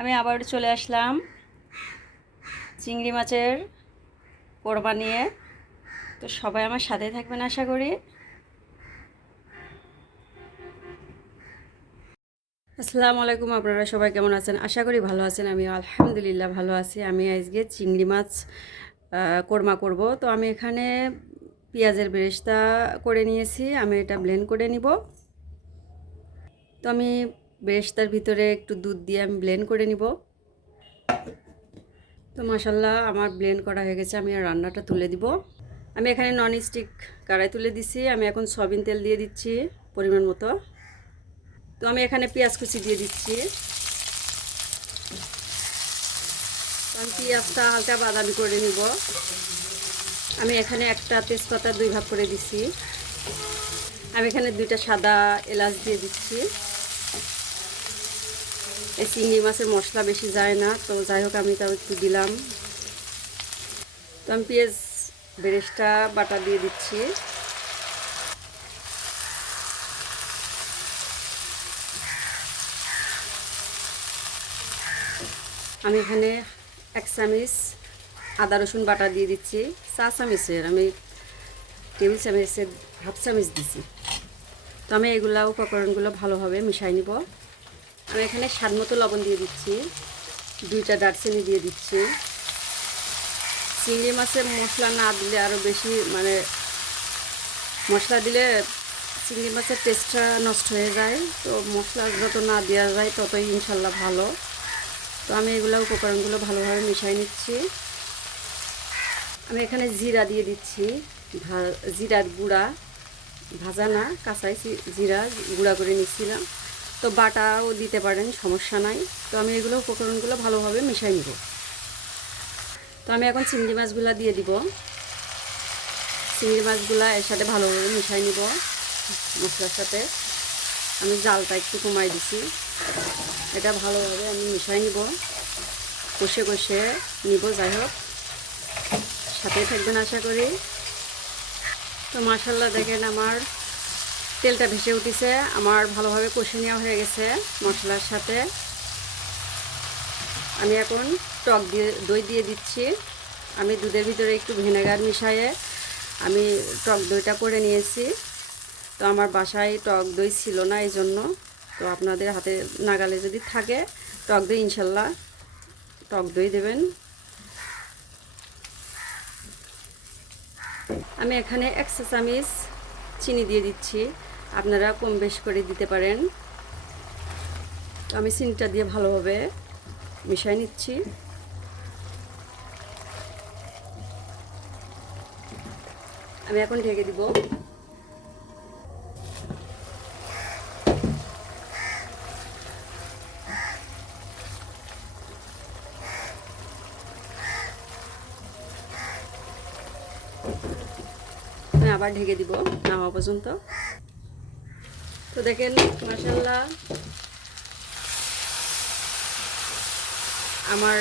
আমি আবার চলে আসলাম চিংড়ি মাছের কোরমা নিয়ে। তো সবাই আমার সাথে থাকবেন আশা করি। আসসালামু আলাইকুম, আপনারা সবাই কেমন আছেন? আশা করি ভালো আছেন আমি আলহামদুলিল্লাহ ভালো আছি। আমি আজকে চিংড়ি মাছ কোরমা করব। তো আমি এখানে পেঁয়াজের বেরেস্তা করে নিয়েছি। আমি এটা ব্লেন্ড করে নিব। তো আমি বেরেস্তার ভিতরে একটু দুধ দিয়ে আমি ব্লেন্ড করে নিব। তো মাসাল্লাহ আমার ব্লেন্ড করা হয়ে গেছে, আমি আর রান্নাটা তুলে দিব। আমি এখানে নন স্টিক কড়াই তুলে দিছি, আমি এখন সয়াবিন তেল দিয়ে দিচ্ছি, পরিমাণ মতো। তো আমি এখানে পেঁয়াজ কুচি দিয়ে দিচ্ছি। আমি পেঁয়াজটা হালকা বাদামি করে নিব। আমি এখানে একটা তেজপাতা দুই ভাগ করে দিচ্ছি আমি এখানে দুইটা সাদা এলাচ দিয়ে দিচ্ছি। এই চিংড়ি মাছের মশলা বেশি যায় না, তো যাই হোক, আমি তাও একটু দিলাম। তো আমি পেঁয়াজ, বেরেস্তা, বাটা দিয়ে দিচ্ছি। আমি এখানে এক চামিচ আদা, রসুন, বাটা দিয়ে দিচ্ছি। চা চামিচের, আমি টেবিল চামিচের, হাফ চামিচ দিছি। তো আমি এগুলা উপকরণগুলো ভালোভাবে মিশাই নিব। আমি এখানে স্বাদ মতো লবণ দিয়ে দিচ্ছি। দুইটা দারচিনি দিয়ে দিচ্ছি। চিংড়ি মাছের মশলা না দিলে আরও বেশি মানে মশলা দিলে চিংড়ি মাছের টেস্টটা নষ্ট হয়ে যায়। তো মশলা যত না দেওয়া যায় ততই ইনশাল্লাহ ভালো। তো আমি এগুলো উপকরণগুলো ভালোভাবে মিশাই নিচ্ছি। আমি এখানে জিরা দিয়ে দিচ্ছি। জিরার গুঁড়া। ভাজা না, কাঁচাই জিরা গুঁড়া করে নিচ্ছিলাম। তো বাটাও দিতে পারেন, সমস্যা নাই। তো আমি এগুলো উপকরণগুলো ভালোভাবে মিশাই নিব। তো আমি এখন চিংড়ি মাছগুলো দিয়ে দিব। চিংড়ি মাছগুলো এর সাথে ভালোভাবে মিশাই নিব মশলার সাথে। আমি জালটা একটু কমাই দিছি। এটা ভালোভাবে আমি মিশাই নিব। কষে কষে নিব, যাই হোক। সাথে থাকবেন আশা করি। তো মাসাল্লাহ দেখেন আমার তেলটা ভেসে উঠেছে। আমার ভালোভাবে কষে নেওয়া হয়ে গেছে মশলার সাথে। আমি এখন টক দিয়ে, দই দিয়ে দিচ্ছি। আমি দুধের ভিতরে একটু ভিনেগার মিশাইয়ে আমি টক দইটা করে নিয়েছি। তো আমার বাসায় টক দই ছিল না এই জন্য তো আপনাদের হাতে নাগালে যদি থাকে, টক দই ইনশাল্লাহ টক দই দেবেন। আমি এখানে একশো চামিচ চিনি দিয়ে দিচ্ছি। আপনারা কম বেশ করে দিতে পারেন। আমি চিনিটা দিয়ে ভালোভাবে মিশাই নিচ্ছি। আমি এখন ঢেকে দিব। আবার ঢেকে দিব নামা পর্যন্ত। তো দেখেন মাসাল্লাহ আমার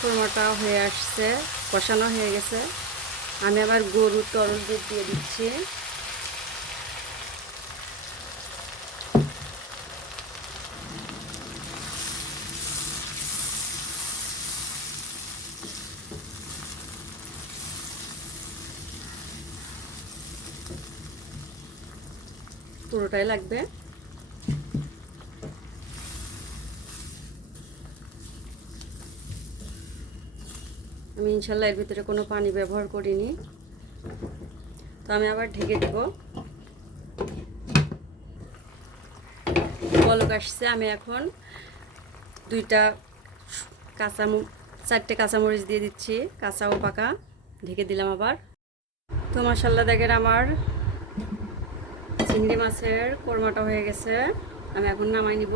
কোরমাটা হয়ে আসছে, কষানো হয়ে গেছে। আমি আবার গরুর তরল দুধ দিয়ে দিচ্ছি। পুরোটাই লাগবে। আমি ইনশাল্লাহ এর ভিতরে কোনো পানি ব্যবহার করিনি। তো আমি আবার ঢেকে দেব। পলক আসছে, আমি এখন দুইটা কাঁচা চারটে কাঁচামরিচ দিয়ে দিচ্ছি, কাঁচা ও পাকা। ঢেকে দিলাম আবার। তো মাসাল্লাহ দেখেন আমার চিংড়ি মাছের কোরমাটা হয়ে গেছে। আমি এখন নামাই নিব।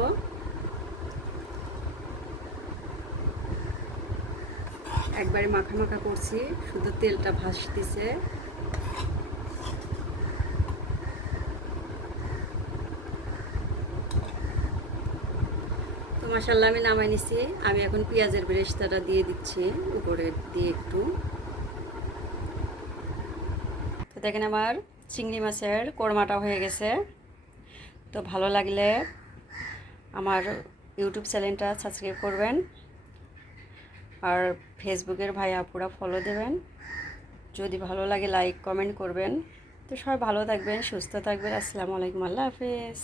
একবারে মাখা মাখা করছি, শুধু তেলটা ভাসতেছে। তো মাসাল্লাহ আমি নামাই নিছি। আমি এখন পেঁয়াজের বেরেস্তাটা দিয়ে দিচ্ছি, উপরে দিয়ে একটু। তো দেখেন আমার চিংড়ি মাছের কোরমাটা হয়ে গেছে। তো ভালো লাগলে আমার ইউটিউব চ্যানেলটা সাবস্ক্রাইব করবেন। আর ফেসবুকের ভাই আপুরা ফলো দেবেন। যদি ভালো লাগে লাইক কমেন্ট করবেন। তো সবাই ভালো থাকবেন, সুস্থ থাকবেন। আসসালামু আলাইকুম, আল্লাহ হাফেজ।